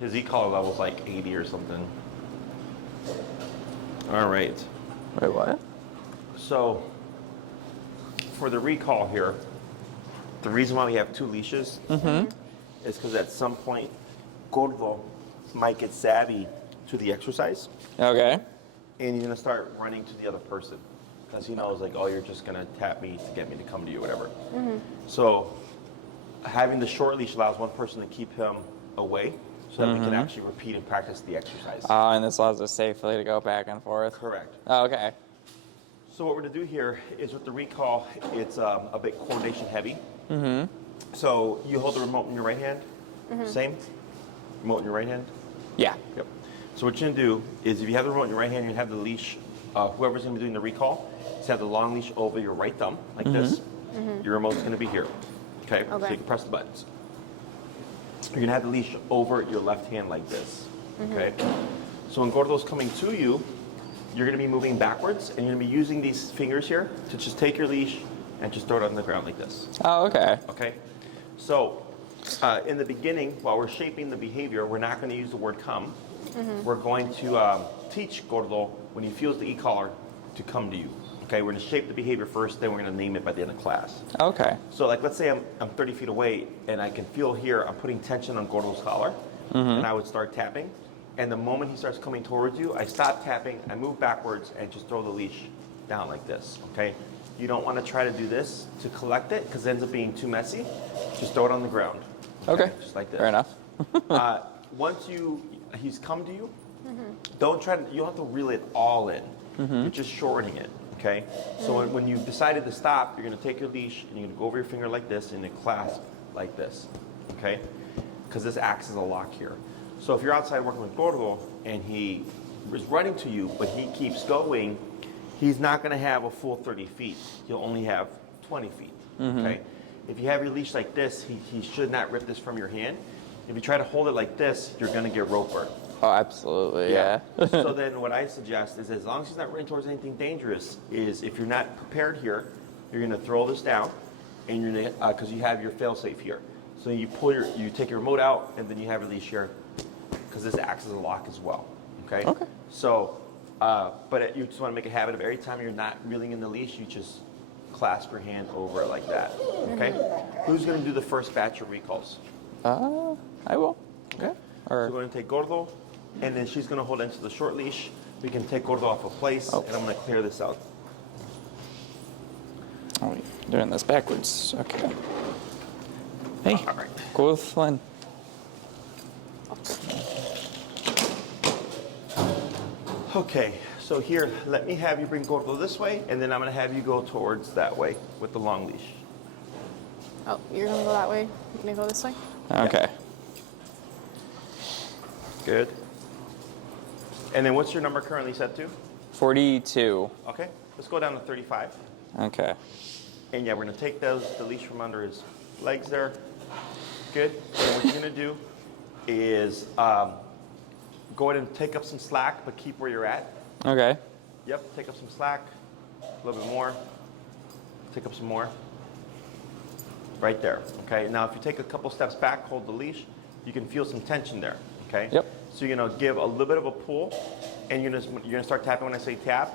His e-collar level is like 80 or something. All right. Wait, what? So for the recall here, the reason why we have 2 leashes is because at some point, Gordo might get savvy to the exercise, Okay. and he's gonna start running to the other person because he knows like, oh, you're just gonna tap me to get me to come to you, whatever. So having the short leash allows one person to keep him away so that we can actually repeat and practice the exercise. And this allows us safely to go back and forth. Correct. Oh, okay. So what we're gonna do here is with the recall, it's a bit coordination heavy. So you hold the remote in your right hand, same, remote in your right hand. Yeah. Yep. So what you're gonna do is if you have the remote in your right hand, you have the leash, whoever's gonna be doing the recall, is have the long leash over your right thumb, like this. Your remote's gonna be here, okay? So you can press the buttons. You're gonna have the leash over your left hand like this, okay? So when Gordo's coming to you, you're gonna be moving backwards, and you're gonna be using these fingers here to just take your leash and just throw it on the ground like this, Oh, okay. okay? So in the beginning, while we're shaping the behavior, we're not gonna use the word come. We're going to teach Gordo when he feels the e-collar to come to you, okay? We're gonna shape the behavior first, then we're gonna name it by the end of class. Okay. So like, let's say I'm 30 feet away and I can feel here, I'm putting tension on Gordo's collar, and I would start tapping. And the moment he starts coming towards you, I stop tapping, I move backwards and just throw the leash down like this, okay? You don't wanna try to do this to collect it because it ends up being too messy. Just throw it on the ground. Okay. Just like this. Fair enough. Once he's come to you, don't try to, you don't have to reel it all in. You're just shortening it, okay? So when you've decided to stop, you're gonna take your leash and you're gonna go over your finger like this and then clasp like this, okay? Because this acts as a lock here. So if you're outside working with Gordo and he is running to you, but he keeps going, he's not gonna have a full 30 feet. He'll only have 20 feet, okay? If you have your leash like this, he should not rip this from your hand. If you try to hold it like this, you're gonna get rope burn. Oh, absolutely. Yeah. So then what I suggest is as long as he's not running towards anything dangerous, is if you're not prepared here, you're gonna throw this down and you're gonna, cause you have your fail safe here. So you take your remote out and then you have your leash here because this acts as a lock as well, okay? Okay. So, but you just wanna make a habit of every time you're not reeling in the leash, you just clasp your hand over it like that, okay? Who's gonna do the first batch of recalls? I will. Okay. So we're going to take Gordo, and then she's going to hold into the short leash. We can take Gordo off of place, and I'm going to clear this out. Oh, wait. Doing this backwards. Okay. Hey. All right. Go with Lynn. Okay, so here, let me have you bring Gordo this way, and then I'm going to have you go towards that way with the long leash. Oh, you're gonna go that way? I'm gonna go this way? Okay. Good. And then what's your number currently set to? 42. Okay, let's go down to 35. Okay. And yeah, we're going to take the leash from under his legs there. Good. And what you're going to do is go ahead and take up some slack, but keep where you're at. Okay. Yep, take up some slack, a little bit more, take up some more. Right there, okay? Now if you take a couple steps back, hold the leash, you can feel some tension there, okay? Yep. So you're gonna give a little bit of a pull, and you're gonna start tapping when I say tap.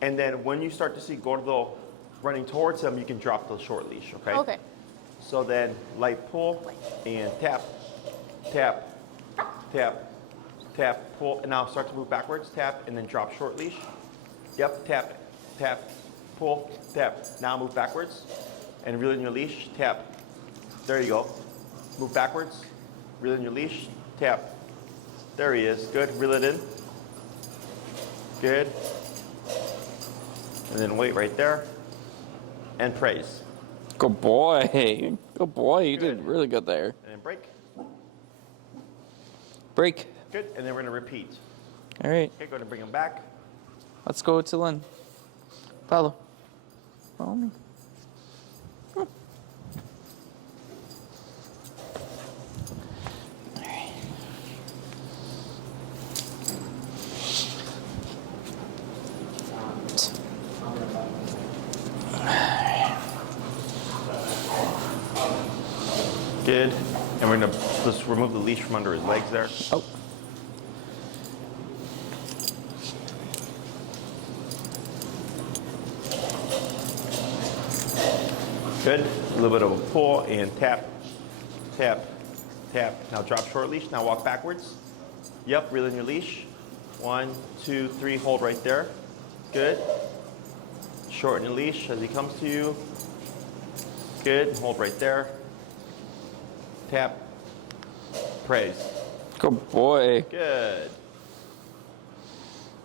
And then when you start to see Gordo running towards him, you can drop the short leash, okay? Okay. So then light pull, and tap, tap, tap, tap, pull, and now start to move backwards, tap, and then drop short leash. Yep, tap, tap, pull, tap. Now move backwards, and reel in your leash, tap. There you go. Move backwards, reel in your leash, tap. There he is, good, reel it in. Good. And then wait right there, and praise. Good boy. Good boy. You did really good there. And then break. Break. Good, and then we're gonna repeat. All right. Okay, go ahead and bring him back. Let's go to Lynn. Follow. Follow me. Good. And we're gonna just remove the leash from under his legs there. Oh. Good. A little bit of a pull and tap, tap, tap. Now drop short leash. Now walk backwards. Yep, reel in your leash. 1, 2, 3, hold right there. Good. Shorten your leash as he comes to you. Good. Hold right there. Tap. Praise. Good boy. Good.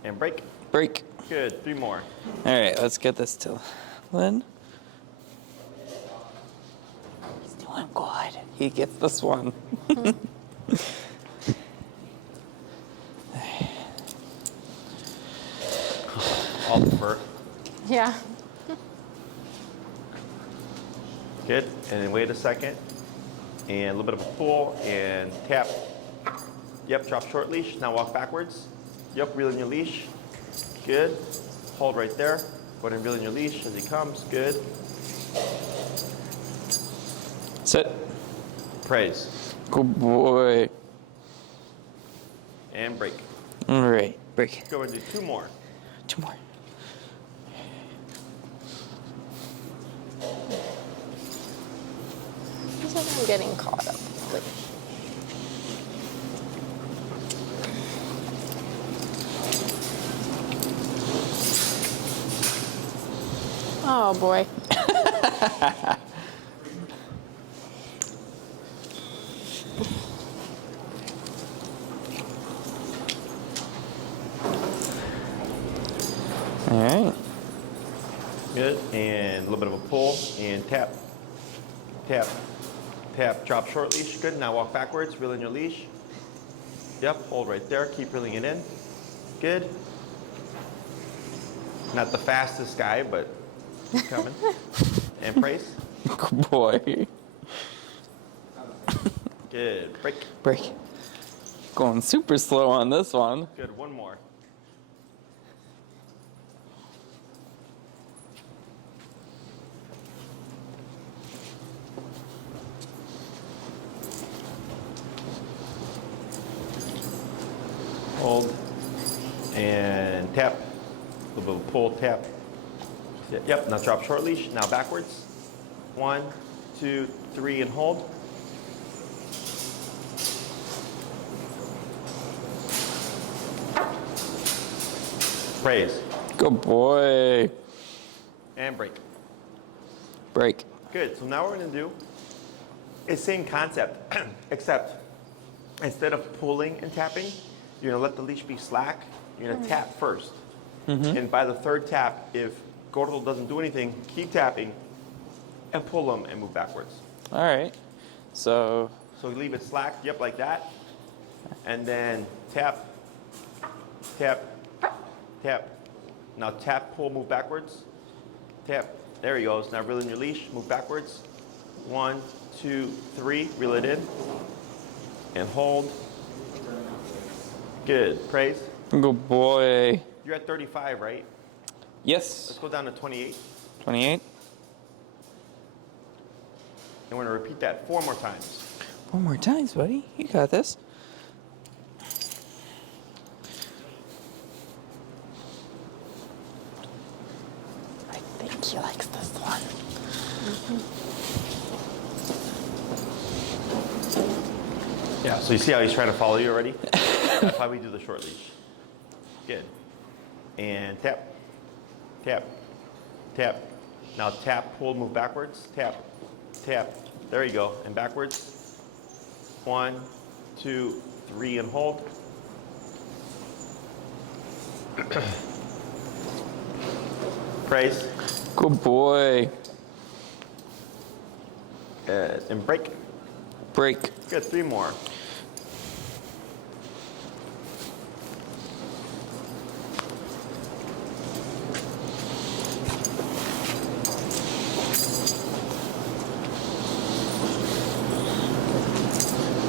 And break. Break. Good. 3 more. All right, let's get this to Lynn. He's doing good. He gets this one. All defer. Yeah. Good. And then wait a second. And a little bit of a pull and tap. Yep, drop short leash. Now walk backwards. Yep, reel in your leash. Good. Hold right there. Go ahead and reel in your leash as he comes. Good. Sit. Praise. Good boy. And break. All right, break. Go and do 2 more. 2 more. Feels like I'm getting caught up. Like, oh boy. All right. Good. And a little bit of a pull and tap, tap, tap. Drop short leash. Good. Now walk backwards. Reel in your leash. Yep. Hold right there. Keep reeling it in. Good. Not the fastest guy, but he's coming. And praise. Good boy. Good. Break. Break. Going super slow on this one. Good. 1 more. Hold and tap. A little bit of pull, tap. Yep. Now drop short leash. Now backwards. 1, 2, 3, and hold. Praise. Good boy. And break. Break. Good. So now what we're going to do is same concept, except instead of pulling and tapping, you're going to let the leash be slack. You're going to tap first. And by the 3rd tap, if Gordo doesn't do anything, keep tapping and pull them and move backwards. All right. So, So leave it slack, yep, like that. And then tap, tap, tap. Now tap, pull, move backwards. Tap, there he goes. Now reel in your leash, move backwards. 1, 2, 3, reel it in. And hold. Good, praise. good boy. You're at 35, right? Yes. Let's go down to 28. 28. And we're going to repeat that 4 more times. 4 more times, buddy. You got this. I think he likes this one. Yeah, so you see how he's trying to follow you already? That's how we do the short leash. Good. And tap, tap, tap. Now tap, pull, move backwards. Tap, tap. There you go. And backwards. 1, 2, 3, and hold. Praise. Good boy. Good. And break. Break. Good. 3 more.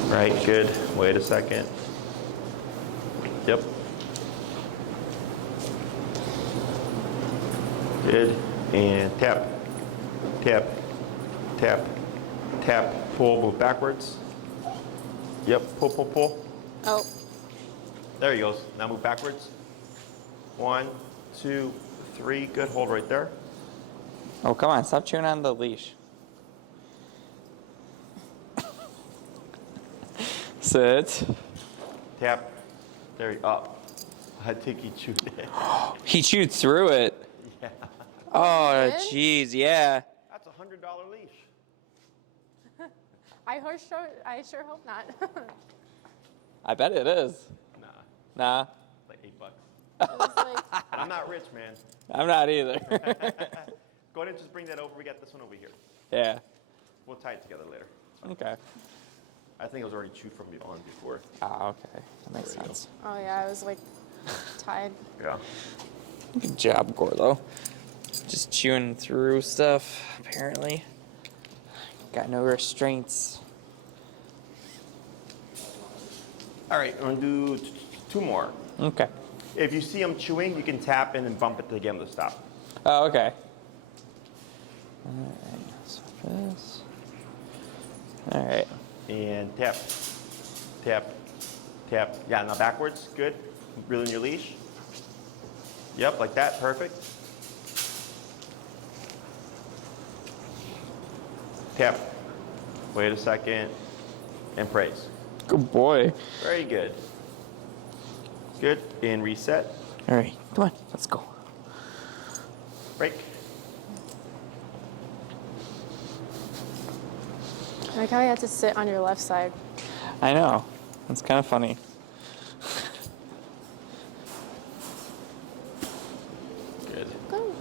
Right, good. Wait a second. Yep. Good. And tap, tap, tap, tap, pull, move backwards. Yep, pull, pull, pull. Oh. There he goes. Now move backwards. 1, 2, 3. Good. Hold right there. Oh, come on. Stop chewing on the leash. Sit. Tap. There you up. I think he chewed it. He chewed through it. Yeah. Oh, Did? jeez, yeah. That's a $100 leash. I sure hope not. I bet it is. Nah, Nah, like $8. It was like, I'm not rich, man. I'm not either. Go ahead and just bring that over. We got this one over here. Yeah. We'll tie it together later. Okay. I think it was already chewed from on before. Ah, okay. That makes There you go. sense. oh yeah, I was like tied. Yeah. Good job, Gordo. Just chewing through stuff, apparently. Got no restraints. All right, I'm gonna do 2 more. Okay. If you see him chewing, you can tap in and bump it to get him to stop. Oh, okay. Alright, so this. Alright. And tap, tap, tap. Yeah, now backwards. Good. Reel in your leash. Yep, like that. Perfect. Tap. Wait a second. And praise. Good boy. Very good. Good. And reset. Alright, come on, let's go. Break. I like how you had to sit on your left side. I know. It's kind of funny. Good. Go.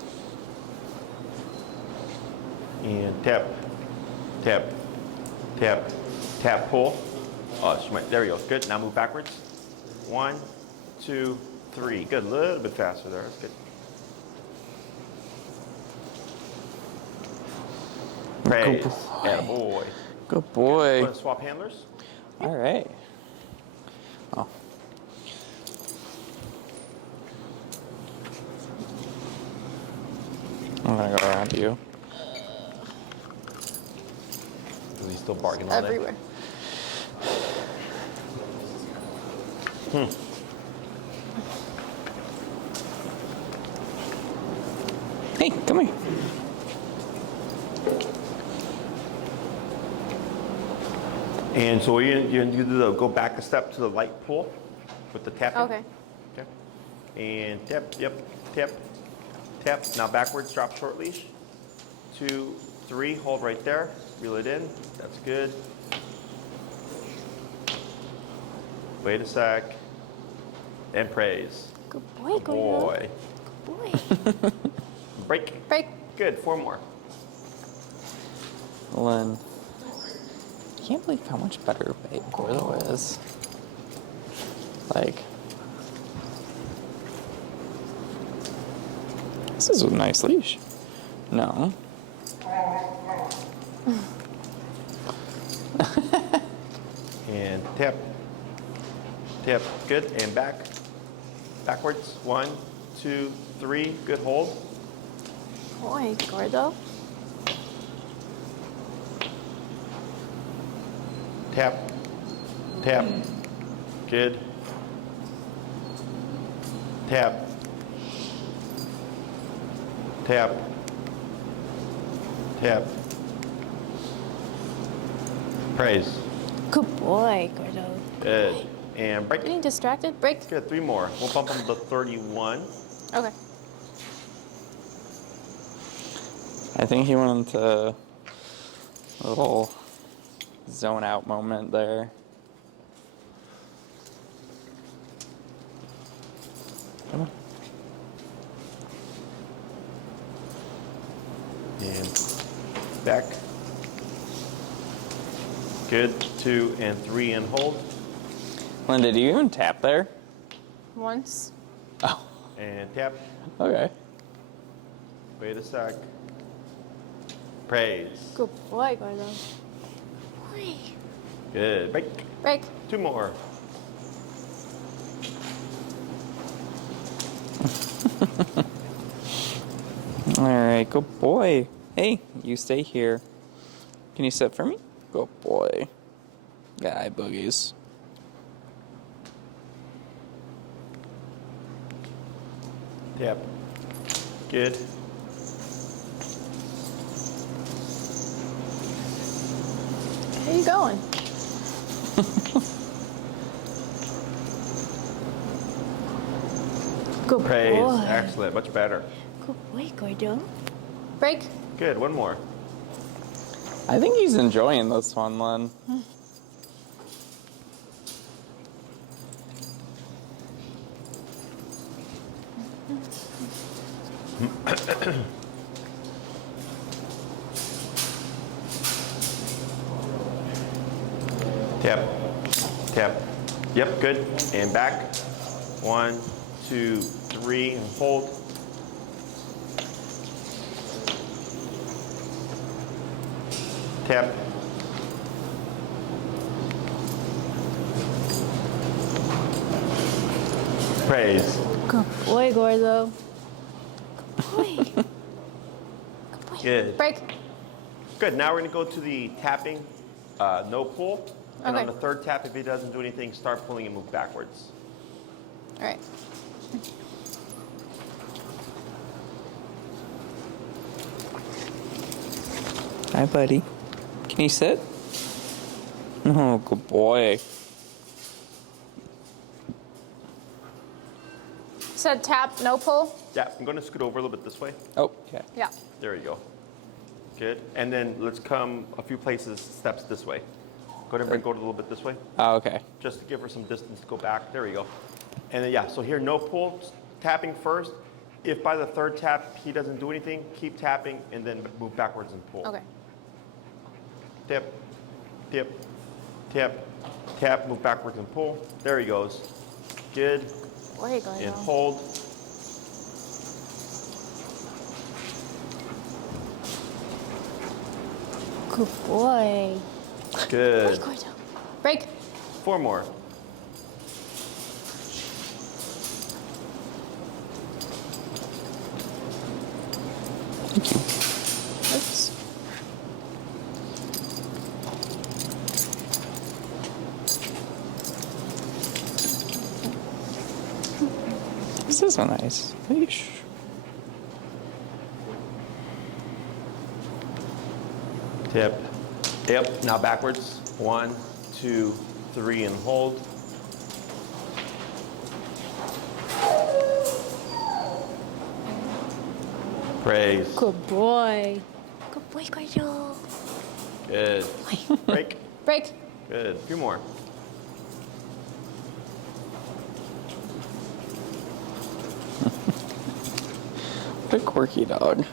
And tap, tap, tap, tap, pull. Oh, she might, there we go. Good. Now move backwards. 1, 2, 3. Good. A little bit faster there. That's good. Praise. boy. Yeah, boy. Good boy. Want to swap handlers? Alright. Oh. I'm gonna go around you. Is he still barking all day? Everywhere. Hey, come here. And so you're going to do go back a step to the light pull with the tapping. Okay. Okay. And tap, yep, tap, tap. Now backwards, drop short leash. 2, 3, hold right there. Reel it in. That's good. Wait a sec. And praise. Good boy, Gordo. Boy. Good boy. Break. Break. Good. 4 more. Lynn. I can't believe how much better Gordo is. Like, this is a nice leash. No. And tap. Tap. Good. And back. Backwards. 1, 2, 3. Good. Hold. Boy, Gordo. Tap. Tap. Good. Tap. Tap. Tap. Praise. Good boy, Gordo. Good. And break. Getting distracted? Break. Good. 3 more. We'll bump him to 31. Okay. I think he went into a little zone out moment there. Come on. And back. Good. 2 and 3 and hold. Lynn, did you even tap there? Once. Oh, And tap. okay. Wait a sec. Praise. Good boy, Gordo. Boy. Good. Break. Break. 2 more. All right, good boy. Hey, you stay here. Can you sit for me? Good boy. Yeah, eye boogies. Yep. Good. Where are you going? Good Praise. boy. Excellent. Much better. Good boy, Gordo. Break. Good. One more. I think he's enjoying this one, Len. Tap. Tap. Yep. Good. And back. 1, 2, 3, and hold. Tap. Praise. Good boy, Gordo. Good boy. Good boy. Good. Break. Good. Now we're going to go to the tapping, no pull. And on Okay. the third tap, if he doesn't do anything, start pulling and move backwards. All right. Hi, buddy. Can you sit? Oh, good boy. Said tap, no pull. Yeah, I'm going to scoot over a little bit this way. Oh, yeah. Yeah. There you go. Good. And then let's come a few steps this way. Go ahead and go a little bit this way, Oh, okay. just to give her some distance to go back. There you go. And then, yeah, so here, no pull, tapping first. If by the third tap he doesn't do anything, keep tapping and then move backwards and pull. Okay. Tip, tip, tip, tap, move backwards and pull. There he goes. Good. Boy, Gordo. And hold. Good boy. Good. Boy, Gordo. Break. 4 more. Oops. This is so nice. Leash. Tip. Yep. Now backwards. 1, 2, 3, and hold. Praise. Good boy. Good boy, Gordo. Good. Break. Break. Good. A few more. What a quirky dog.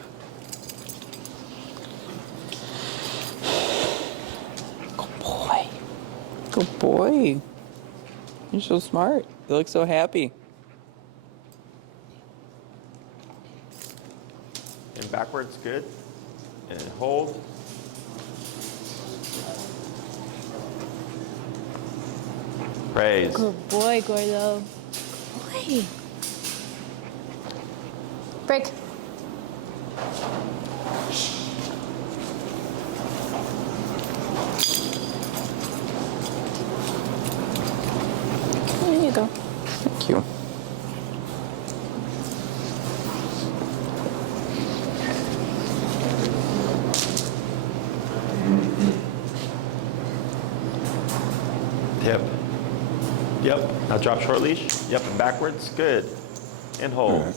Good boy. Good boy. You're so smart. You look so happy. And backwards. Good. And hold. Praise. Good boy, Gordo. Good boy. Break. There you go. Thank you. Yep. Yep. Now drop short leash. Yep. And backwards. Good. And hold.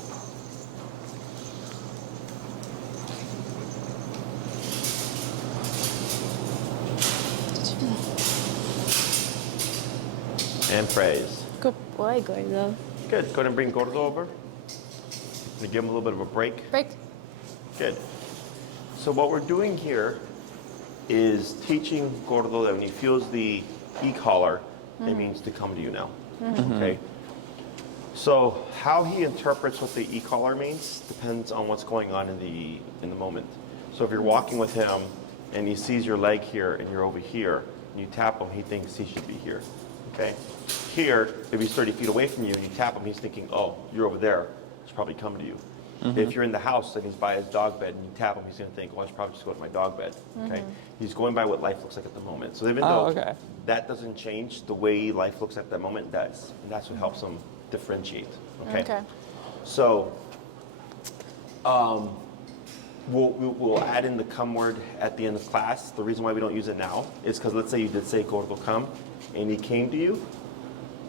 And praise. Good boy, Gordo. Good. Go ahead and bring Gordo over. And give him a little bit of a break. Break. Good. So what we're doing here is teaching Gordo that when he feels the e-collar, it means to come to you now. Okay? So how he interprets what the e-collar means depends on what's going on in the moment. So if you're walking with him and he sees your leg here and you're over here, and you tap him, he thinks he should be here. Okay? Here, if he's 30 feet away from you and you tap him, he's thinking, oh, you're over there. He's probably coming to you. If you're in the house and he's by his dog bed and you tap him, he's going to think, well, I should probably just go to my dog bed. Okay, he's going by what life looks like at the moment. So even though that doesn't change, the way life looks at that moment does, and that's what helps him differentiate. Okay. So we'll add in the come word at the end of class. The reason why we don't use it now is because let's say you did say Gordo come, and he came to you.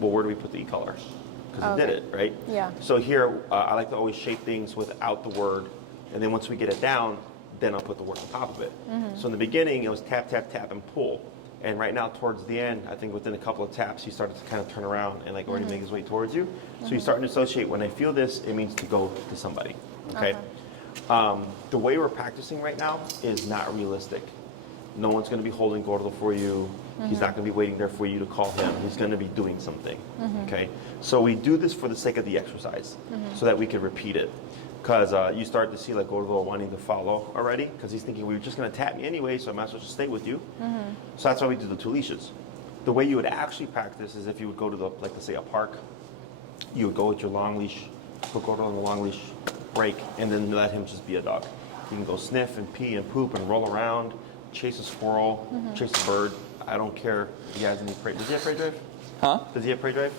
Well, where do we put the e-collar? Because he did it, right? Yeah. So here, I like to always shape things without the word, and then once we get it down, then I'll put the word on top of it. So in the beginning, it was tap, tap, tap, and pull. And right now, towards the end, I think within a couple of taps, he started to kind of turn around and like already make his way towards you. So he's starting to associate, when I feel this, it means to go to somebody, okay? The way we're practicing right now is not realistic. No one's going to be holding Gordo for you. He's not going to be waiting there for you to call him. He's going to be doing something, okay? So we do this for the sake of the exercise, so that we can repeat it. Because you start to see like Gordo wanting to follow already, because he's thinking, we were just going to tap me anyway, so I might as well just stay with you. So that's why we do the 2 leashes. The way you would actually practice is if you would go to the, like let's say a park, you would go with your long leash, put Gordo on the long leash, break, and then let him just be a dog. You can go sniff and pee and poop and roll around, chase a squirrel, chase a bird. I don't care if he has any prey. Does he have prey drive? Huh? Does he have prey drive?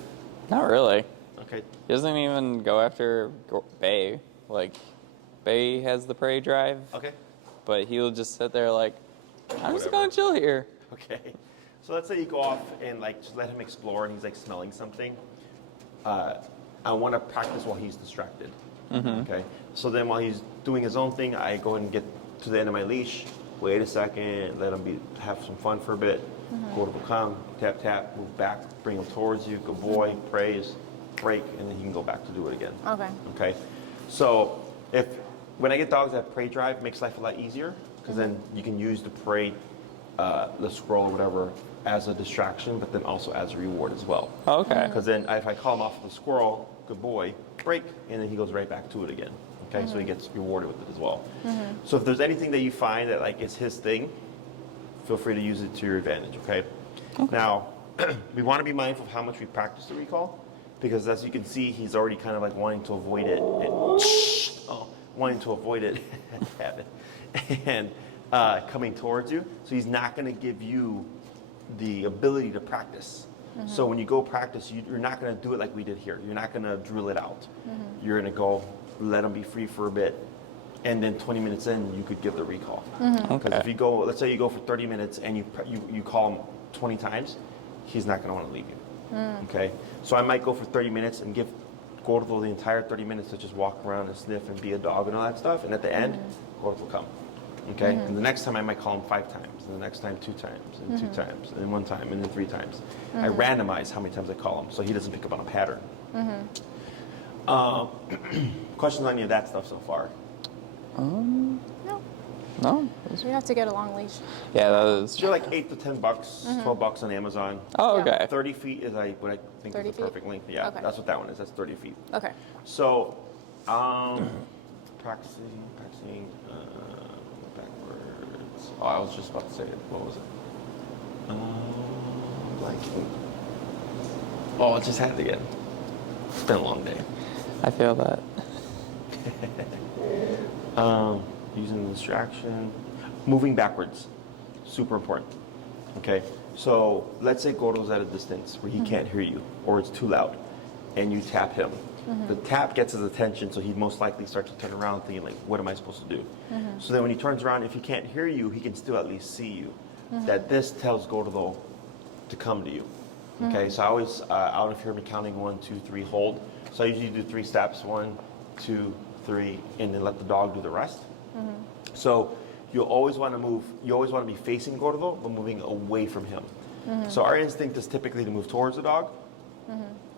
Not really. Okay. He doesn't even go after Bay. Like, Bay has the prey drive. Okay. But he'll just sit there like, I'm just Whatever. going to chill here. Okay. So let's say you go off and like just let him explore and he's like smelling something. I want to practice while he's distracted. Okay. So then while he's doing his own thing, I go ahead and get to the end of my leash. Wait a second, let him have some fun for a bit. Gordo will come, tap, tap, move back, bring him towards you. Good boy, praise, break, and then he can go back to do it again. Okay. So when I get dogs that have prey drive, it makes life a lot easier because then you can use the prey, the squirrel or whatever, as a distraction, but then also as a reward as well. Okay. Because then if I call him off of the squirrel, good boy, break, and then he goes right back to it again. Okay, so he gets rewarded with it as well. So if there's anything that you find that like is his thing, feel free to use it to your advantage. Okay. Now, we want to be mindful of how much we practice the recall, because as you can see, he's already kind of like wanting to avoid it, wanting to avoid it, and coming towards you. So he's not going to give you the ability to practice. So when you go practice, you're not going to do it like we did here. You're not going to drill it out. You're going to go let him be free for a bit, and then 20 minutes in, you could give the recall. Because if you go, let's say you go for 30 minutes and you call him 20 times, he's not going to want to leave you. Okay, so I might go for 30 minutes and give Gordo the entire 30 minutes to just walk around and sniff and be a dog and all that stuff, and at the end, Gordo will come. Okay, and the next time I might call him 5 times, and the next time 2 times, and 2 times, and 1 time, and then 3 times. I randomize how many times I call him, so he doesn't pick up on a pattern. Questions on any of that stuff so far? No. No? We have to get a long leash. Yeah, that is They're like $8 to $10, $12 on Amazon. Oh, Yeah. okay. 30 feet is what I think 30 is the perfect length. Yeah, Okay. that's what that one is. That's 30 feet. Okay. So, practicing backwards. Oh, I was just about to say it. What was it? Blanking. Oh, I just had it again. It's been a long day. I feel that. Using the distraction. Moving backwards. Super important. Okay? So let's say Gordo's at a distance where he can't hear you or it's too loud and you tap him. The tap gets his attention, so he'd most likely start to turn around thinking like, what am I supposed to do? So then when he turns around, if he can't hear you, he can still at least see you. That this tells Gordo to come to you. Okay, so I always, I don't know if you heard me counting 1, 2, 3, hold. So I usually do 3 steps, 1, 2, 3, and then let the dog do the rest. So you always want to move, you always want to be facing Gordo, but moving away from him. So our instinct is typically to move towards the dog.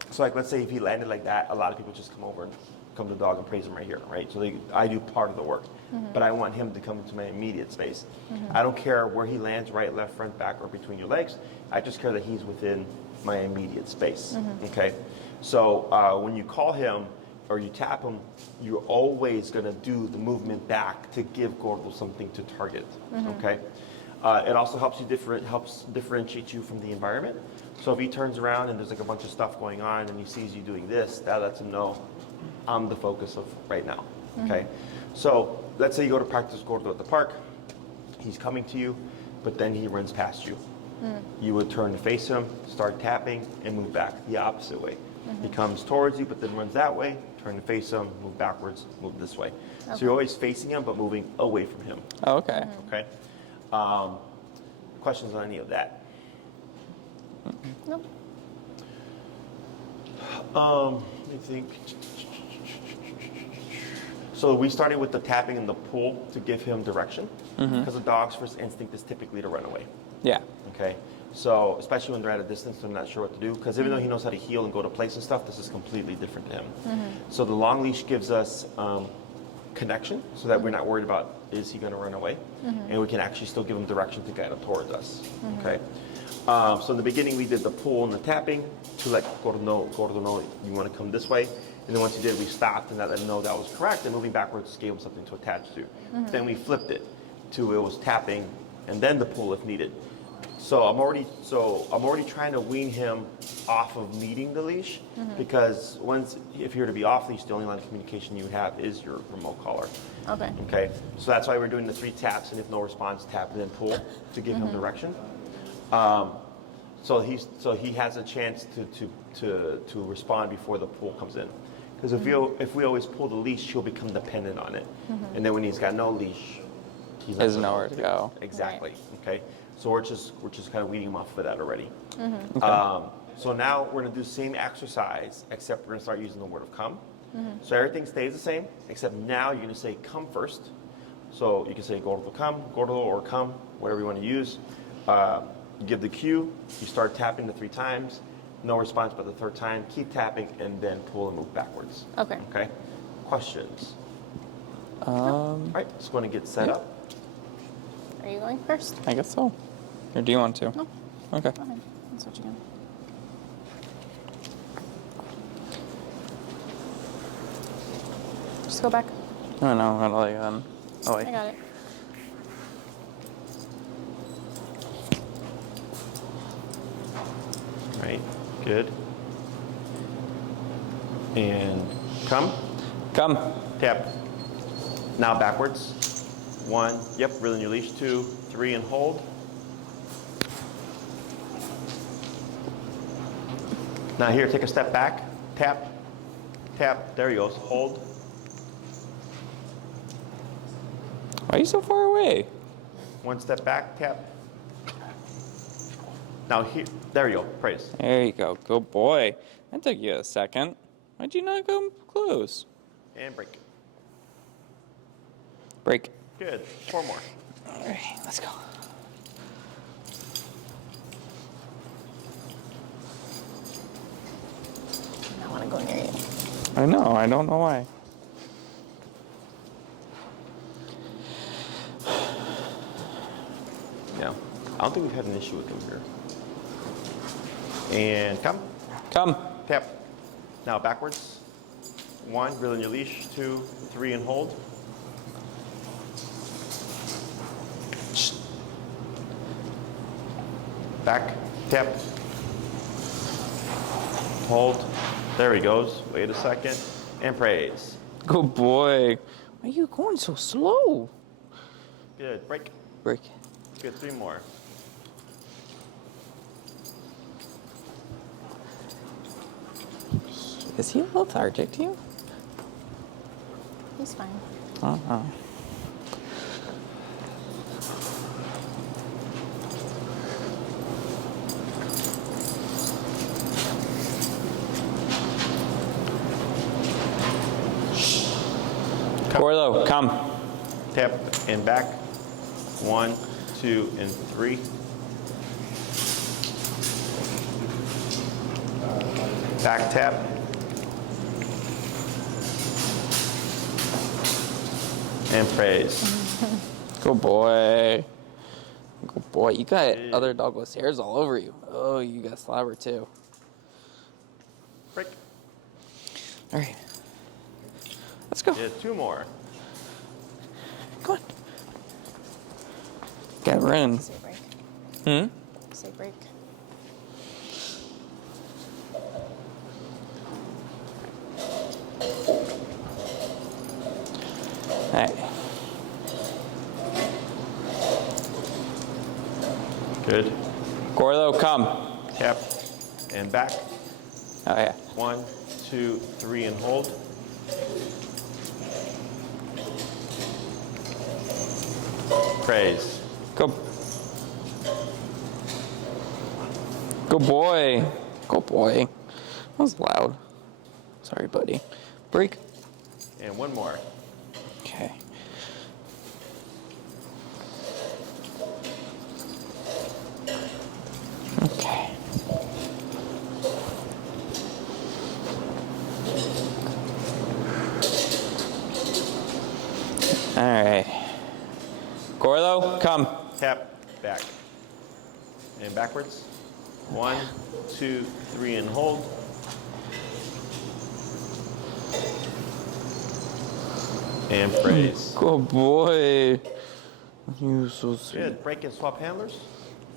So like, let's say if he landed like that, a lot of people just come over and come to the dog and praise him right here, right? So I do part of the work, but I want him to come into my immediate space. I don't care where he lands, right, left, front, back, or between your legs. I just care that he's within my immediate space, okay? So when you call him or you tap him, you're always gonna do the movement back to give Gordo something to target, okay? It also helps differentiate you from the environment. So if he turns around and there's like a bunch of stuff going on and he sees you doing this, that lets him know I'm the focus of right now. Okay, so let's say you go to practice Gordo at the park. He's coming to you, but then he runs past you. You would turn to face him, start tapping, and move back the opposite way. He comes towards you, but then runs that way. Turn to face him, move backwards, move this way. So you're always facing him, but moving away from him. Oh, okay. Okay. Questions on any of that? Nope. Let me think. So we started with the tapping in the pool to give him direction, because the dog's first instinct is typically to run away. Yeah. Okay. So especially when they're at a distance, they're not sure what to do. Because even though he knows how to heel and go to place and stuff, this is completely different to him. So the long leash gives us connection, so that we're not worried about is he going to run away, and we can actually still give him direction to guide him towards us. Okay. So in the beginning, we did the pull and the tapping to let Gordo know you want to come this way. And then once he did, we stopped and let him know that was correct. And moving backwards gave him something to attach to. Then we flipped it to it was tapping and then the pull if needed. So I'm already trying to wean him off of needing the leash, because if you're to be off leash, the only line of communication you have is your remote collar. Okay. Okay. So that's why we're doing the 3 taps, and if no response, tap and then pull to give him direction. So he has a chance to respond before the pull comes in. Because if we always pull the leash, he'll become dependent on it, and then when he's got no leash, he's There's nowhere to go. Exactly. Okay. So we're just kind of weaning him off of that already. Okay. So now we're gonna do the same exercise, except we're gonna start using the word of come. So everything stays the same, except now you're gonna say come first. So you can say Gordo or come, whatever you want to use. You give the cue, you start tapping the 3 times, no response but the 3rd time, keep tapping, and then pull and move backwards. Okay. Okay? Questions? Um, All right, just going to get set up. Are you going first? I guess so. Or do you want to? No. Okay. Go ahead. That's what you can. Just go back. Oh no, I'm like oh wait. I got it. Right, good. And come, Come. tap. Now backwards. 1, yep, reel in your leash. 2, 3, and hold. Now here, take a step back. Tap, tap, there he goes, hold. Why are you so far away? 1 step back, tap. Now here, there you go, praise. There you go. Good boy. That took you a second. Why'd you not go close? And break. Break. Good, 4 more. All right, let's go. I want to go near you. I know. I don't know why. Yeah, I don't think we've had an issue with him here. And come, Come. tap. Now backwards. 1, reel in your leash. 2, 3, and hold. Back, tap. Hold. There he goes. Wait a second. And praise. Good boy. Why are you going so slow? Good. Break. Break. Good. 3 more. Is he lethargic to you? He's fine. Uh-huh. Gordo, come. Tap and back. 1, 2, and 3. Back tap. And praise. Good boy. Good boy. You got other dog with hairs all over you. Oh, you got slobber too. Break. All right. Let's go. Yeah, 2 more. Come on. Got run. Say break. Hmm? Say break. Good. Gordo, come. Tap and back. Oh, yeah. 1, 2, 3, and hold. Praise. Go. Good boy. Good boy. That was loud. Sorry, buddy. Break. And one more. Okay. Okay. All right. Gordo, come. Tap, back. And backwards. 1, 2, 3, and hold. And praise. Good boy. You so sweet. Good. Break and swap handlers.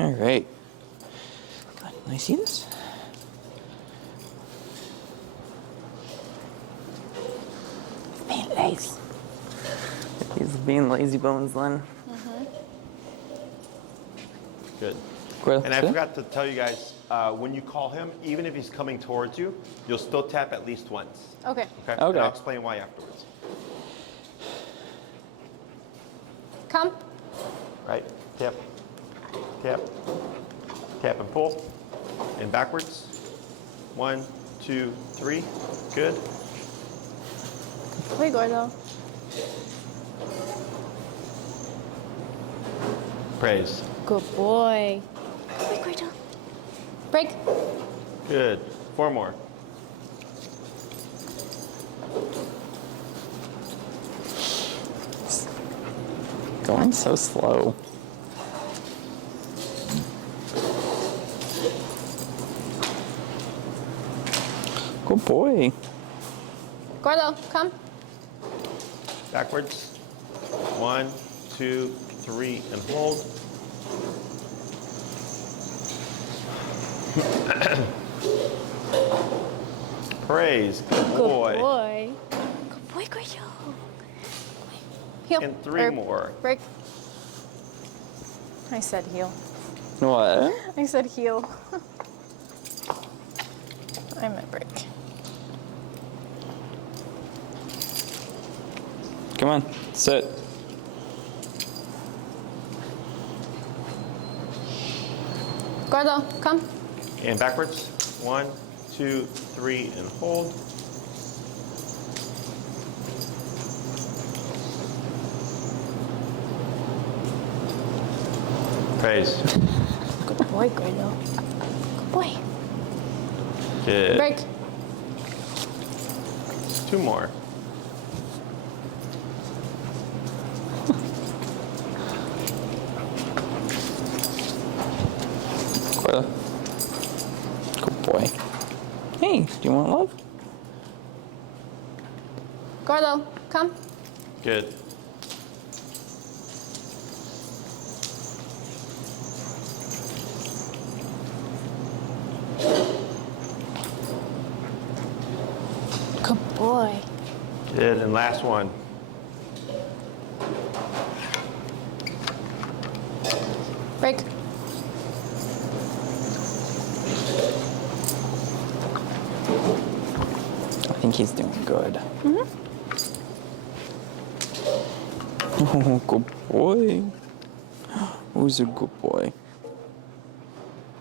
All right. Good. Can I see this? Being lazy. He's being lazy bones, then. Good. Gordo, And I sit. forgot to tell you guys, when you call him, even if he's coming towards you, you'll still tap at least once. Okay. Okay? Okay. And I'll explain why afterwards. Come. Right? Tap, tap, tap and pull. And backwards. 1, 2, 3. Good. Wait, Gordo. Praise. Good boy. Wait, Gordo. Break. Good. 4 more. Going so slow. Good boy. Gordo, come. Backwards. 1, 2, 3, and hold. Praise. Good boy. Good boy. Good boy, Gordo. Heel. And 3 more. Break. I said heel. What? I said heel. I meant break. Come on, sit. Gordo, come. And backwards. 1, 2, 3, and hold. Praise. Good boy, Gordo. Good boy. Good. Break. 2 more. Gordo. Good boy. Hey, do you want love? Gordo, come. Good. Good boy. Good. And last one. Break. I think he's doing good. Oh, good boy. Who's a good boy?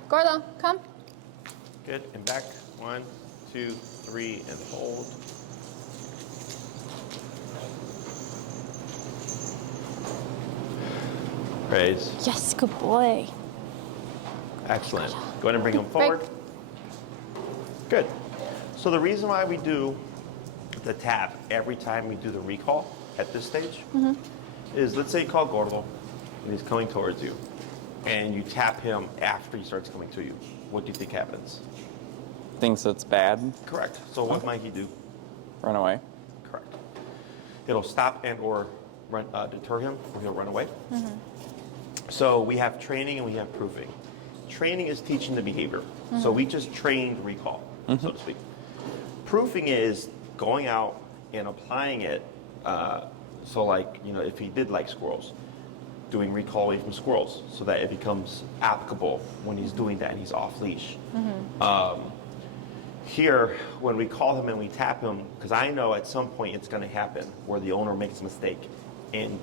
Gordo, come. Good. And back. 1, 2, 3, and hold. Praise. Yes, good boy. Excellent. Go ahead and bring them forward. Good. So the reason why we do the tap every time we do the recall at this stage is, let's say you call Gordo and he's coming towards you, and you tap him after he starts coming to you. What do you think happens? Thinks it's bad. Correct. So what might he do? Run away. Correct. It'll stop and or run, deter him, or he'll run away. So we have training and we have proofing. Training is teaching the behavior. So we just trained recall, so to speak. Proofing is going out and applying it. So like, if he did like squirrels, doing recall away from squirrels so that it becomes applicable when he's doing that and he's off leash. Here, when we call him and we tap him, because I know at some point it's going to happen where the owner makes a mistake and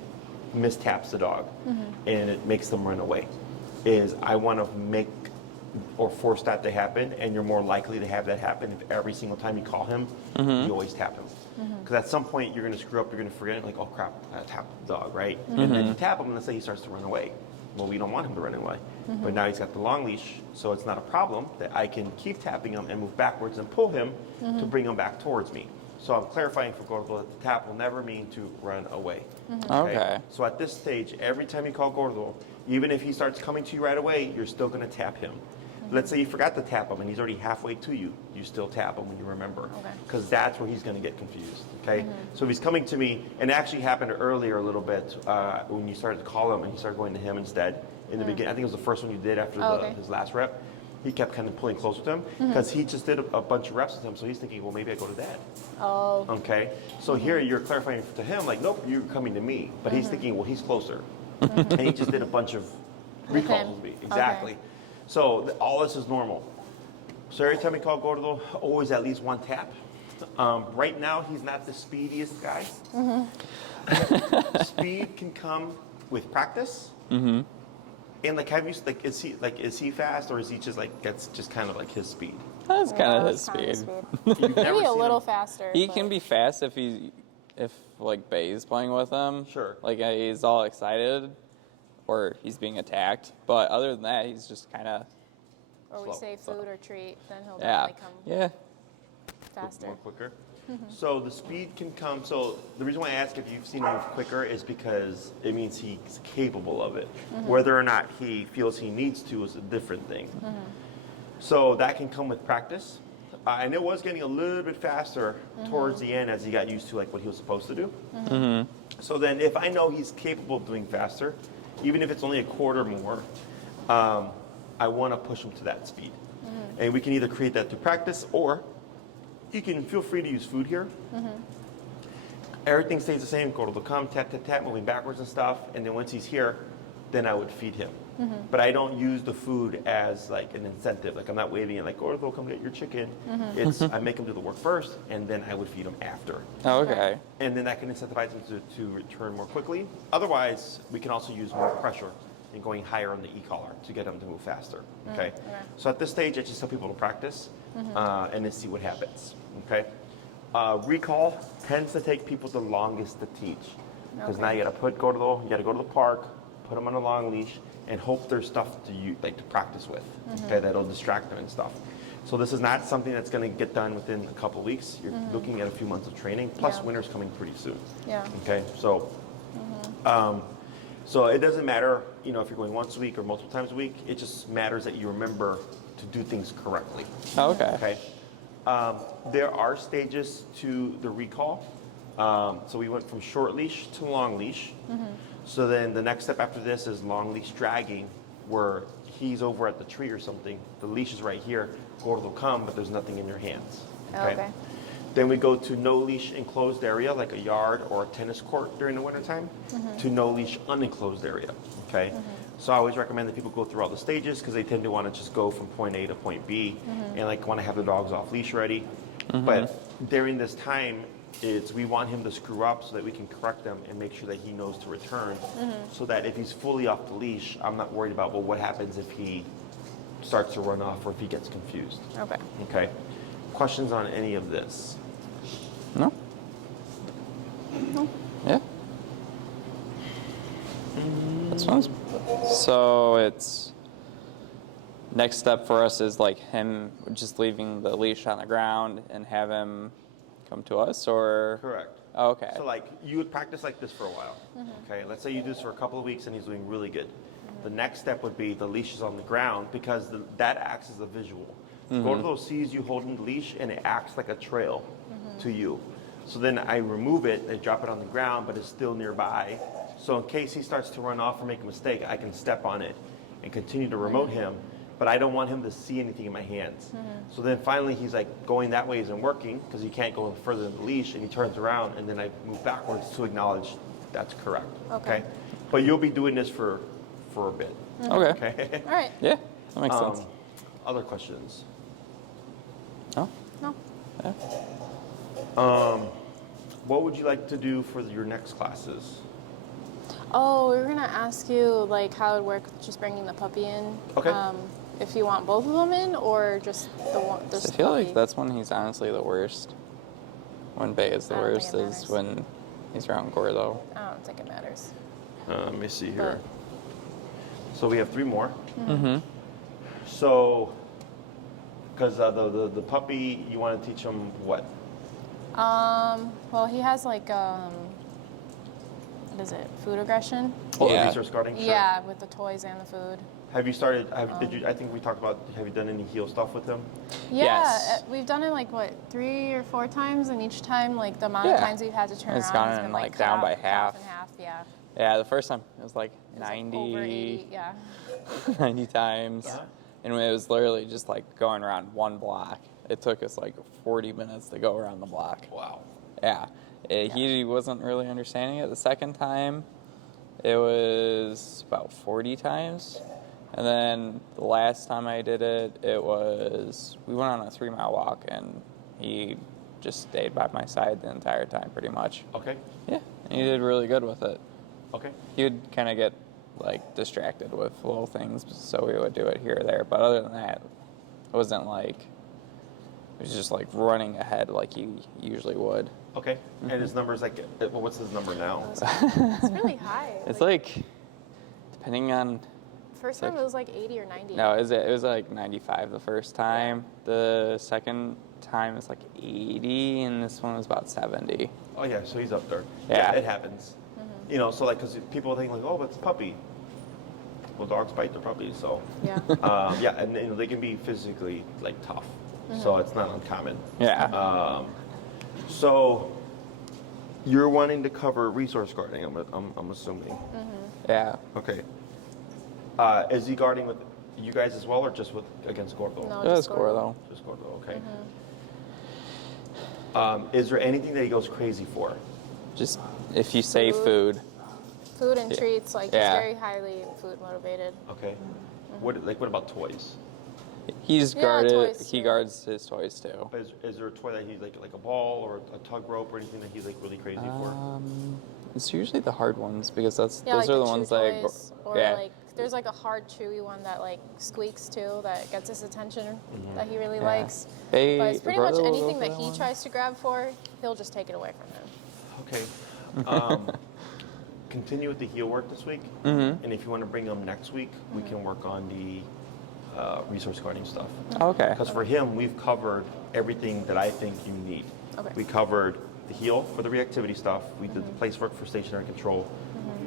mistaps the dog and it makes them run away, is I want to make or force that to happen, and you're more likely to have that happen if every single time you call him, you always tap him. Because at some point you're going to screw up, you're going to forget, like, oh crap, I tapped the dog, right? And then you tap him and let's say he starts to run away. Well, we don't want him to run away. But now he's got the long leash, so it's not a problem that I can keep tapping him and move backwards and pull him to bring him back towards me. So I'm clarifying for Gordo that the tap will never mean to run away. Okay. So at this stage, every time you call Gordo, even if he starts coming to you right away, you're still going to tap him. Let's say you forgot to tap him and he's already halfway to you. You still tap him when you remember. Because that's where he's going to get confused. Okay? So if he's coming to me, and it actually happened earlier a little bit when you started to call him and he started going to him instead. In the beginning, I think it was the first one you did after his last rep. He kept kind of pulling close with him because he just did a bunch of reps with him. So he's thinking, well, maybe I go to dad. Oh. Okay? So here you're clarifying to him, like, nope, you're coming to me. But he's thinking, well, he's closer. And he just did a bunch of recalls with me. Exactly. Okay. So all this is normal. So every time we call Gordo, always at least one tap. Right now, he's not the speediest guy. Speed can come with practice. And like, have you is he fast, or is he just like that's just kind of like his speed? That's kind of his it's kinda speed. You've never Maybe a seen little him- faster. He but- can be fast if like Bay's playing with him. Sure. Like he's all excited, or he's being attacked. But other than that, he's just kind of Or we slow. say food or treat, then he'll yeah, definitely come yeah. faster. more quicker. So the speed can come. So the reason why I ask if you've seen him move quicker is because it means he's capable of it. Whether or not he feels he needs to is a different thing. So that can come with practice. And it was getting a little bit faster towards the end as he got used to like what he was supposed to do. So then if I know he's capable of doing faster, even if it's only a quarter more, I want to push him to that speed. And we can either create that through practice, or you can feel free to use food here. Everything stays the same. Gordo will come, tap, tap, tap, moving backwards and stuff. And then once he's here, then I would feed him. But I don't use the food as like an incentive. Like I'm not waving it like, Gordo, come get your chicken. It's I make him do the work first, and then I would feed him after. Oh, okay. And then that can incentivize him to return more quickly. Otherwise, we can also use more pressure and going higher on the e-collar to get them to move faster. Okay. So at this stage, I just tell people to practice and then see what happens. Okay. Recall tends to take people the longest to teach because now you got to go to the park, put them on a long leash, and hope there's stuff to practice with. Okay, that'll distract them and stuff. So this is not something that's going to get done within a couple weeks. You're looking at a few months of training. Plus, winter's coming pretty soon. Yeah. Okay, so. So it doesn't matter, if you're going once a week or multiple times a week. It just matters that you remember to do things correctly. Oh, okay. Okay. There are stages to the recall. So we went from short leash to long leash. So then the next step after this is long leash dragging, where he's over at the tree or something. The leash is right here. Gordo will come, but there's nothing in your hands. Okay. Then we go to no leash enclosed area, like a yard or a tennis court during the wintertime, to no leash unenclosed area. Okay. So I always recommend that people go through all the stages because they tend to want to just go from point A to point B and like want to have the dogs off leash ready. But during this time, we want him to screw up so that we can correct them and make sure that he knows to return. So that if he's fully off the leash, I'm not worried about, well, what happens if he starts to run off or if he gets confused. Okay. Okay. Questions on any of this? No. Yeah. That's fun. So it's next step for us is like him just leaving the leash on the ground and have him come to us, or Correct. Oh, okay. So like you would practice like this for a while. Okay, let's say you do this for a couple of weeks and he's doing really good. The next step would be the leash is on the ground because that acts as a visual. Gordo sees you holding the leash and it acts like a trail to you. So then I remove it, I drop it on the ground, but it's still nearby. So in case he starts to run off or make a mistake, I can step on it and continue to remote him, but I don't want him to see anything in my hands. So then finally he's like, going that way isn't working because he can't go further than the leash, and he turns around and then I move backwards to acknowledge that's correct. Okay. But you'll be doing this for a bit. Okay. Okay. All right. Yeah, that makes sense. Other questions? Oh, No. yeah. What would you like to do for your next classes? Oh, we were gonna ask you like how it worked with just bringing the puppy in. Okay. If you want both of them in, or just the one. I feel like that's when he's honestly the worst. When Bay is the I don't think worst it is matters. when he's around Gordo. I don't think it matters. Let me see here. So we have 3 more. Mm-hmm. So, because the puppy, you want to teach him what? Well, he has like what is it? Food aggression. Oh, Yeah. the resource guarding? Sure. Yeah, with the toys and the food. Have you started, did you, I think we talked about, have you done any heel stuff with him? Yeah, Yes. we've done it like what 3 or 4 times, and each time like the amount of Yeah. times we've had to turn It's around gone has in, been like, cut down off- by cut off half. in half. Yeah. Yeah, the first time it was like It was, like, over 90, 80, yeah. 90 times. Uh-huh. And it was literally just like going around one block. It took us like 40 minutes to go around the block. Wow. Yeah. He wasn't really understanding it. The second time, it was about 40 times. And then the last time I did it, we went on a 3-mile walk, and he just stayed by my side the entire time pretty much. Okay. Yeah, and he did really good with it. Okay. He would kind of get like distracted with little things, so we would do it here or there. But other than that, it wasn't like, it was just like running ahead like he usually would. Okay. And his number's like, what's his number now? It's really high. It's like, depending on, first time it was like 80 or 90. no, it was like 95 the first time. The second time it's like 80, and this one was about 70. Oh yeah, so he's up there. Yeah. It happens. You know, so like, because people think like, oh, but it's a puppy. Well, dogs bite their puppies, so. Yeah. Yeah, and you know, they can be physically like tough, so it's not uncommon. Yeah. So you're wanting to cover resource guarding, I'm assuming. Yeah. Okay. Is he guarding with you guys as well, or just with against Gordo? No, It was just Gordo. Gordo. Just Gordo. Okay. Is there anything that he goes crazy for? Just if you say food. Food and treats, like Yeah. he's very highly food motivated. Okay. What about toys? He's Yeah, guarded. toys, He too. guards his toys too. Is there a toy that he's like a ball or a tug rope or anything that he's like really crazy for? It's usually the hard ones because Yeah, those like are the chew ones that. toys, or Yeah. like there's like a hard chewy one that like squeaks too, that gets his attention, that he really Yeah. likes. They- But it's pretty much Gordo will go anything for that that he one. tries to grab for, he'll just take it away from him. Okay. Continue with the heel work this week, and if you want to bring him next week, we can work on the resource guarding stuff. Okay. Because for him, we've covered everything that I think you need. Okay. We covered the heel for the reactivity stuff. We did the place work for stationary control.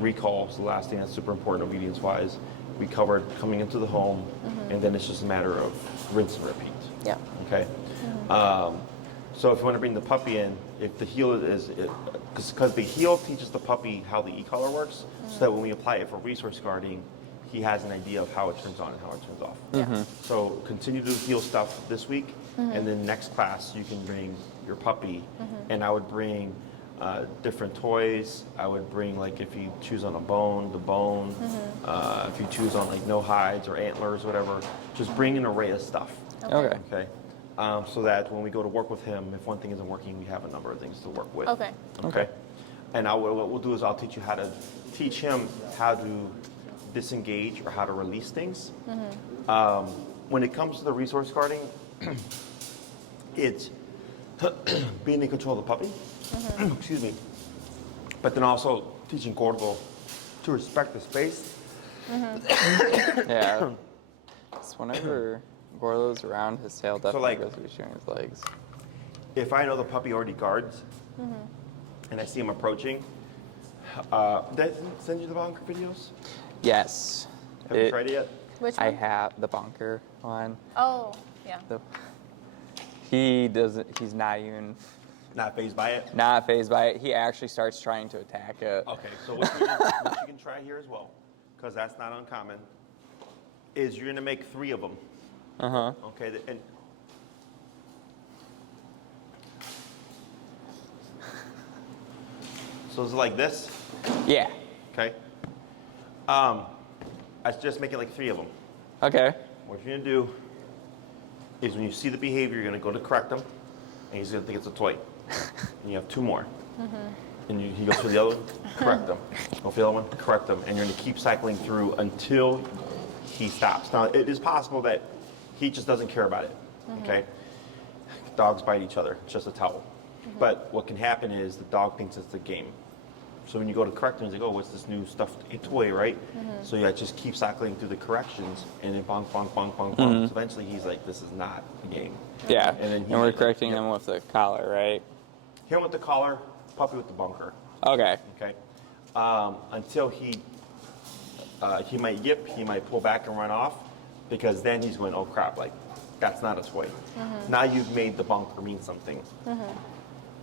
Recall is the last thing that's super important obedience-wise. We covered coming into the home, and then it's just a matter of rinse and repeat. Yeah. Okay. So if you want to bring the puppy in, if the heel because the heel teaches the puppy how the e-collar works, so that when we apply it for resource guarding, he has an idea of how it turns on and how it turns off. Yeah. So continue to do heel stuff this week, and then next class you can bring your puppy, and I would bring different toys. I would bring, like, if you choose on a bone, the bone. If you choose on like no hides or antlers, whatever, just bring an array of stuff. Okay. Okay. So that when we go to work with him, if one thing isn't working, we have a number of things to work with. Okay. Okay. And what we'll do is I'll teach him how to disengage or how to release things. When it comes to the resource guarding, it's being in control of the puppy. Excuse me. But then also teaching Gordo to respect the space. Yeah. So whenever Gordo's around, his tail definitely like- goes between his legs. If I know the puppy already guards, and I see him approaching, did I send you the bunker videos? Yes. Have you tried it yet? Which I one? have the bunker one. Oh, yeah. He doesn't. He's not even Not phased by it? not phased by it. He actually starts trying to attack it. Okay, so what you can try here as well, because that's not uncommon, is you're going to make 3 of them. Okay, and so it's like this, Yeah. okay? I suggest making like 3 of them. Okay. What you're gonna do is when you see the behavior, you're gonna go to correct him, and he's gonna think it's a toy. And you have 2 more. And he goes for the other one, correct him. Go for the other one, correct him. And you're gonna keep cycling through until he stops. Now, it is possible that he just doesn't care about it, okay? Dogs bite each other, it's just a towel. But what can happen is the dog thinks it's a game. So when you go to correct him, he's like, oh, what's this new stuffed toy, right? So you just keep cycling through the corrections, and then bonk, bonk, bonk, bonk, bonk. So eventually he's like, this is not a game. Yeah. And then And we're correcting him with the collar, right? Him with the collar, puppy with the bunker. Okay. Okay. Until he might yip, he might pull back and run off, because then he's going, oh crap, like that's not a toy. Now you've made the bunker mean something.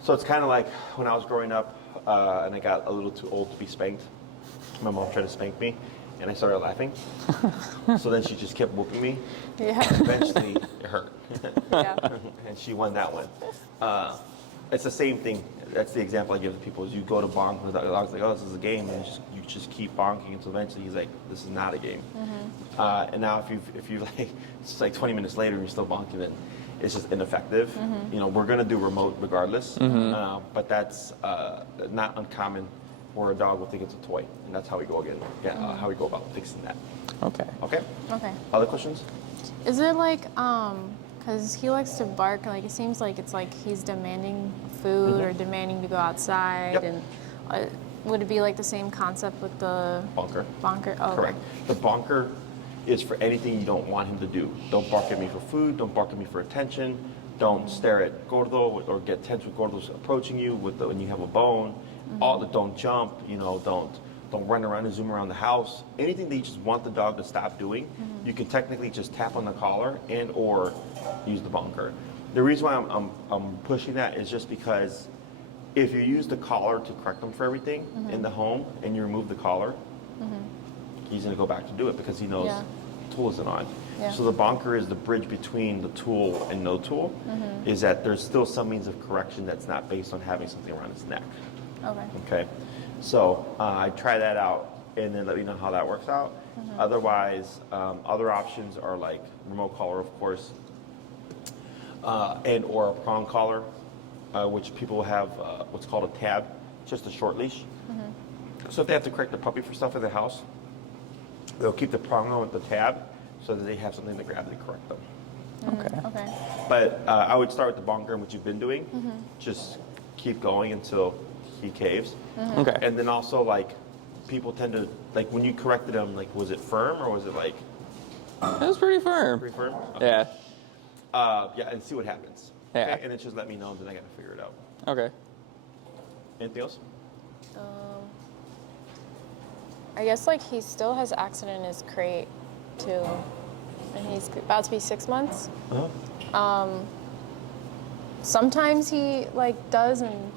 So it's kind of like when I was growing up and I got a little too old to be spanked. My mom tried to spank me, and I started laughing. So then she just kept whooping me. Yeah. Eventually, it hurt. Yeah. And she won that one. It's the same thing. That's the example I give to people. Is you go to bonk, and the dog's like, "Oh, this is a game," and you just keep bonking until eventually he's like, "This is not a game." And now if you like, it's like 20 minutes later and you're still bonking, then it's just ineffective. You know, we're gonna do remote regardless, but that's not uncommon, where a dog will think it's a toy, and that's how we go again. Yeah, how we go about fixing that. Okay. Okay. Okay. Other questions? Is it like, because he likes to bark, like it seems like it's like he's demanding food or demanding to go outside, Yep. and would it be like the same concept with the Bonker. bonker? Oh, Correct. The bonker is for anything you don't want him to do. Don't bark at me for food. Don't bark at me for attention. Don't stare at Gordo or get tense when Gordo's approaching you when you have a bone. Don't jump. You know, don't run around and zoom around the house. Anything that you just want the dog to stop doing, you can technically just tap on the collar and or use the bonker. The reason why I'm pushing that is just because if you use the collar to correct them for everything in the home and you remove the collar, he's going to go back to do it because he knows the tool isn't on. Yeah. So the bonker is the bridge between the tool and no tool, is that there's still some means of correction that's not based on having something around his neck. Okay. Okay, so I try that out and then let me know how that works out. Otherwise, other options are like remote collar, of course, and or a prong collar, which people have what's called a tab, just a short leash. So if they have to correct the puppy for stuff in the house, they'll keep the prong on with the tab so that they have something to grab to correct them. Okay. Okay. But I would start with the bonker, which you've been doing. Just keep going until he caves. Okay. And then also, like, people tend to, like, when you corrected him, like, was it firm or was it, like, It was pretty firm. pretty firm? Yeah. Yeah, and see what happens. Yeah. Okay? And then just let me know, then I got to figure it out. Okay. Anything else? I guess like he still has accident in his crate too, and he's about to be 6 months. Sometimes he like does, and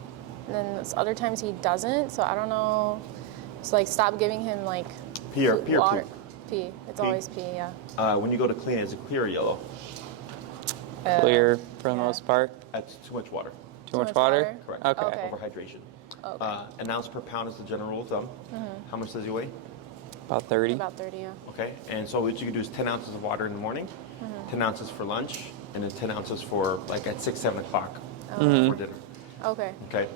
then other times he doesn't. So I don't know. It's like stop giving him like Pee or water. poop? Pee. It's Pee? always pee. Yeah. When you go to clean it, is it clear or yellow? Clear for the yeah. most part. That's too much water. Too much water? Correct. Okay. Okay. Overhydration. Okay. An ounce per pound is the general rule of thumb. How much does he weigh? About 30. About 30. Yeah. Okay, and so what you can do is 10 ounces of water in the morning, 10 ounces for lunch, and then 10 ounces for like at 6, 7 o'clock for dinner. Okay. Okay,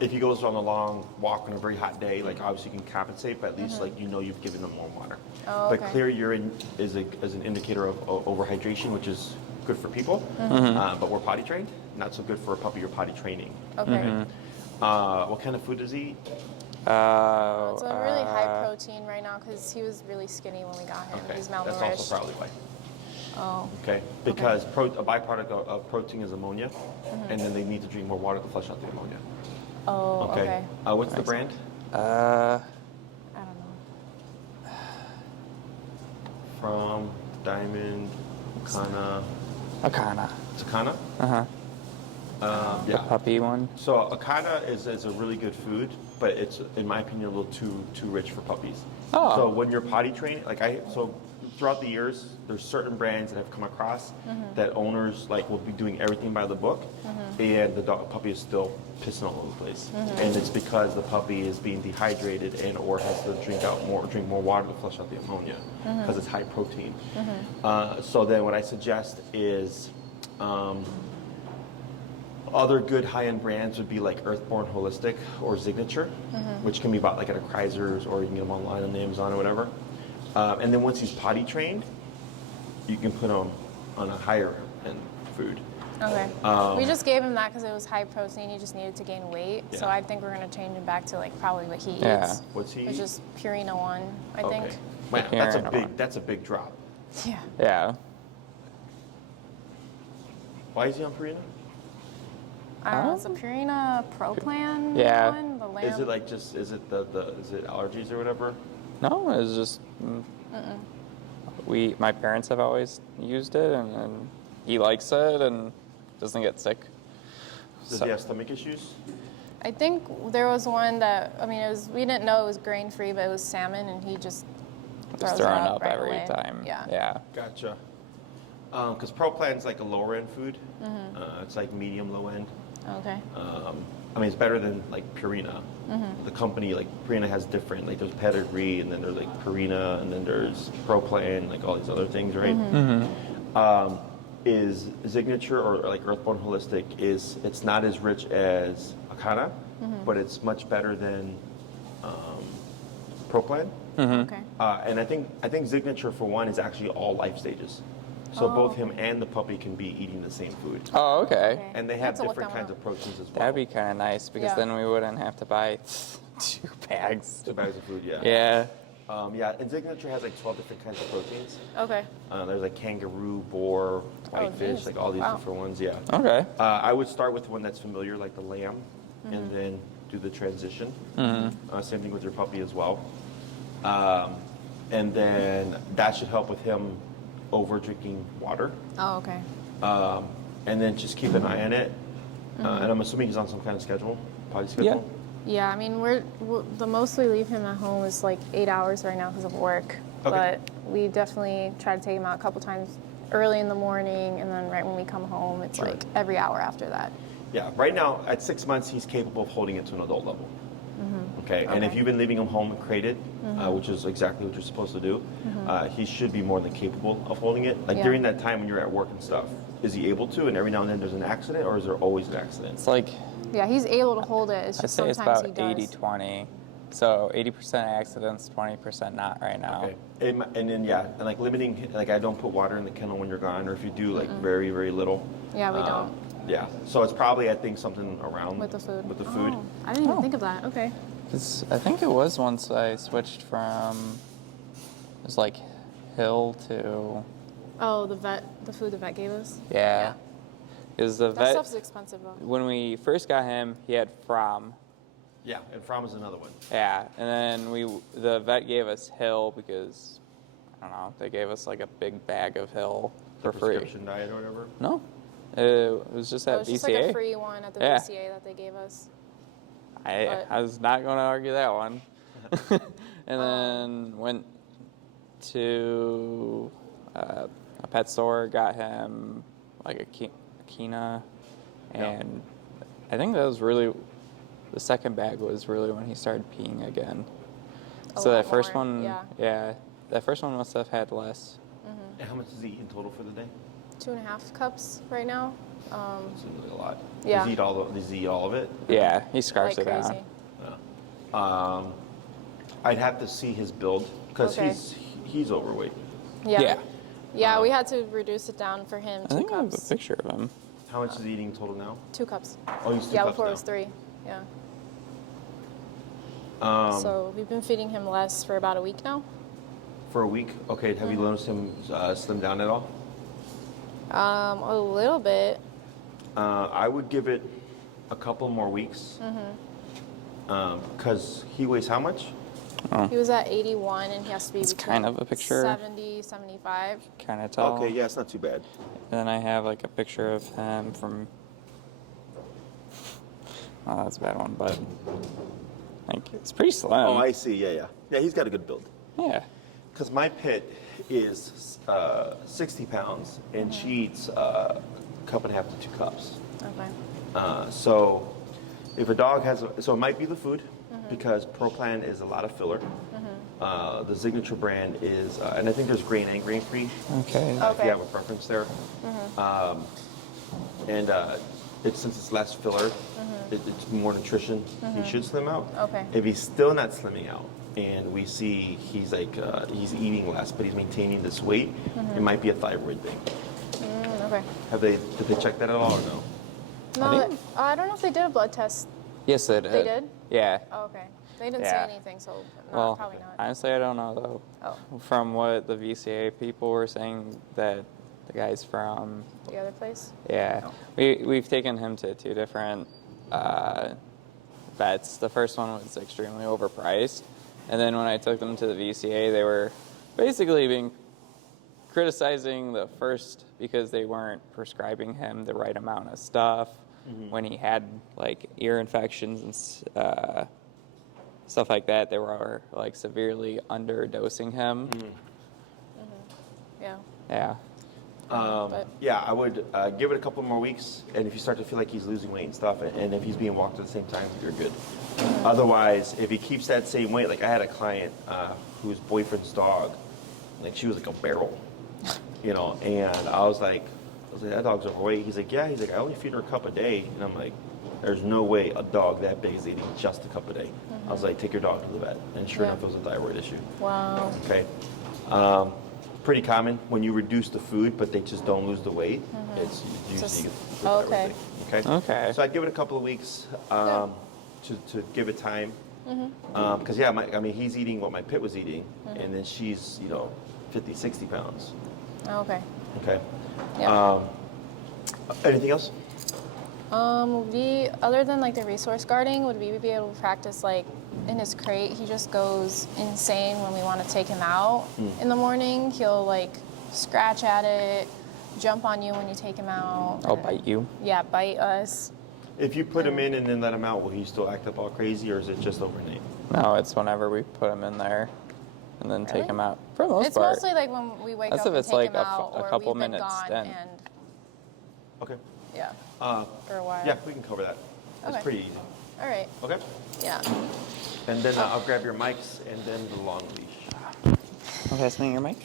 if he goes on a long walk on a very hot day, like obviously you can compensate, but at least like you know you've given them more water. Oh, But okay. clear urine is an indicator of overhydration, which is good for people, but we're potty trained, not so good for a puppy you're potty training. Okay. What kind of food does he eat? It's a really high protein right now because he was really skinny when we got him. Okay, He's that's malnourished. also probably why. Oh. Okay, because a byproduct of protein is ammonia, and then they need to drink more water to flush out the ammonia. Oh. Okay. What's the brand? I don't know. From Diamond, Akana. Akana. It's Akana? Uh-huh. Yeah. Puppy one. So Akana is a really good food, but it's, in my opinion, a little too rich for puppies. Oh. So when you're potty training, throughout the years, there's certain brands that I've come across that owners like will be doing everything by the book, and the puppy is still pissing all over the place, and it's because the puppy is being dehydrated and or has to drink more water to flush out the ammonia because it's high protein. So then what I suggest is. Other good high-end brands would be like Earthborn Holistic or Signature, which can be bought like at a Kreiser's, or you can get them online on Amazon or whatever. And then once he's potty trained, you can put him on a higher end food. Okay. We just gave him that because it was high protein. He just needed to gain weight. So I think we're going to change him back to like probably what he eats. What's he? Which is Purina 1, I think. Man, that's a big drop. Yeah. Yeah. Why is he on Purina? I don't know. It's a Purina Pro Plan one. The lamb. Is it like is it is it allergies or whatever? No, it's just my parents have always used it, and he likes it and doesn't get sick. Does he have stomach issues? I think there was one that we didn't know it was grain free, but it was salmon, and he just throws throwing it up right every away. time. Yeah. Gotcha. Because Pro Plan's like a lower end food. It's like medium low end. Okay. It's better than like Purina. The company like Purina has different, like there's Pedigree, and then there's like Purina, and then there's Pro Plan, like all these other things, right? Is Signature or like Earthborn Holistic it's not as rich as Akana, but it's much better than Pro Plan. Okay. And I think Signature for one is actually all life stages. So both him and the puppy can be eating the same food. Oh, okay. And they have different kinds of proteins as well. That'd be kind of nice because then we wouldn't have to buy 2 bags. 2 bags of food, yeah. Yeah. And Signature has like 12 different kinds of proteins. Okay. There's like kangaroo, boar, whitefish, like all these different ones, yeah. Okay. I would start with one that's familiar, like the lamb, and then do the transition. Same thing with your puppy as well. And then that should help with him over drinking water. Oh, okay. And then just keep an eye on it. And I'm assuming he's on some kind of schedule, potty schedule. Yeah, we're the most we leave him at home is like 8 hours right now because of work. Okay. But we definitely try to take him out a couple times early in the morning, and then right when we come home, it's like every hour after that. Yeah, right now at 6 months, he's capable of holding it to an adult level. Okay, and if you've been leaving him home and crated, which is exactly what you're supposed to do, he should be more than capable of holding it. Like during that time when you're at work and stuff, is he able to? And every now and then there's an accident, or is there always an accident? It's like, yeah, he's able to hold it. It's I'd just say it's sometimes about he does. 80-20. So 80% accidents, 20% not right now. Okay, and then and like limiting, like I don't put water in the kennel when you're gone, or if you do, like very, very little. Yeah, we don't. Yeah, so it's probably I think something around With the food. With the food. Oh, I didn't even think of that. Okay. I think it was once I switched from, it was like Hill to, Oh, the food the vet gave us. yeah. Because the That vet, stuff's expensive though. when we first got him, he had From. Yeah, and From is another one. Yeah, and then the vet gave us Hill because, I don't know, they gave us like a big bag of Hill for free. Prescription diet or whatever. No, it was just at It was VCA. just like a free one at the Yeah. VCA that they gave us. I was not going to argue that one. And then went to a pet store, got him like a Kina, and I think that was really, the second bag was really when he started peeing again. So that first one, that first one must have had less. And how much does he eat in total for the day? 2.5 cups right now. Seems like a lot. Yeah. Does he eat all of it? Yeah, he scarfs Like it crazy. down. I'd have to see his build because Okay. he's overweight. Yeah. Yeah, we had to reduce it down for him. I 2 think I have a cups. picture of him. How much is he eating total now? 2 cups. Oh, he's 2 Yeah, cups before now. it was 3. Yeah. So we've been feeding him less for about a week now. For a week? Okay, have you noticed him slim down at all? A little bit. I would give it a couple more weeks. Because he weighs how much? He was at 81 and he has to be It's between kind of a picture. 70, 75. Kind of tall. Okay, yeah, it's not too bad. And then I have like a picture of him from. Oh, that's a bad one, but like it's pretty slim. Oh, I see. Yeah. Yeah, he's got a good build. Yeah. because my pit is 60 pounds, and she eats a cup and a half to 2 cups. Okay. So if a dog has, so it might be the food, because ProPlan is a lot of filler. The signature brand is, and I think there's grain and grain free. Okay. If you have a preference there. And since it's less filler, it's more nutrition. He should slim out. Okay. If he's still not slimming out, and we see he's like he's eating less, but he's maintaining this weight, it might be a thyroid thing. Okay. Did they check that at all or no? No, I don't know if they did a blood test. Yes, they did. They did? Yeah. Oh, okay. They didn't Yeah. say anything, so Well, probably not. honestly, I don't know though. Oh. From what the VCA people were saying, that the guys from The other place? yeah, Oh. we've taken him to 2 different vets. The first one was extremely overpriced, and then when I took them to the VCA, they were basically criticizing the first because they weren't prescribing him the right amount of stuff when he had like ear infections and stuff like that. They were like severely underdosing him. Yeah. Yeah. But- Yeah, I would give it a couple more weeks, and if you start to feel like he's losing weight and stuff, and if he's being walked at the same time, you're good. Otherwise, if he keeps that same weight, like I had a client whose boyfriend's dog, like she was like a barrel, and I was like, that dog's overweight. He's like, yeah. He's like, I only feed her a cup a day, and I'm like, there's no way a dog that big is eating just a cup a day. I was like, take your dog to the vet, and sure enough, it was a thyroid issue. Wow. Okay. Pretty common when you reduce the food, but they just don't lose the weight. It's usually Just- the thyroid okay. thing. Okay. Okay. So I'd give it a couple of weeks to give it time. Because he's eating what my pit was eating, and then she's 50, 60 pounds. Okay. Okay. Yeah. Anything else? Would we, other than like the resource guarding, would we be able to practice like in his crate? He just goes insane when we want to take him out in the morning. He'll like scratch at it, jump on you when you take him out. I'll bite you. Yeah, bite us. If you put him in and then let him out, will he still act up all crazy, or is it just overnight? No, it's whenever we put him in there and then take Really? him out. For the most It's part. mostly like when we wake That's up if and it's take like him a out, a or couple we've been minutes gone then. and Okay. yeah, Uh, for a while. yeah, we can cover that. It's Okay. pretty easy. All right. Okay. Yeah. And then I'll grab your mics and then the long leash. Okay, pass me your mic.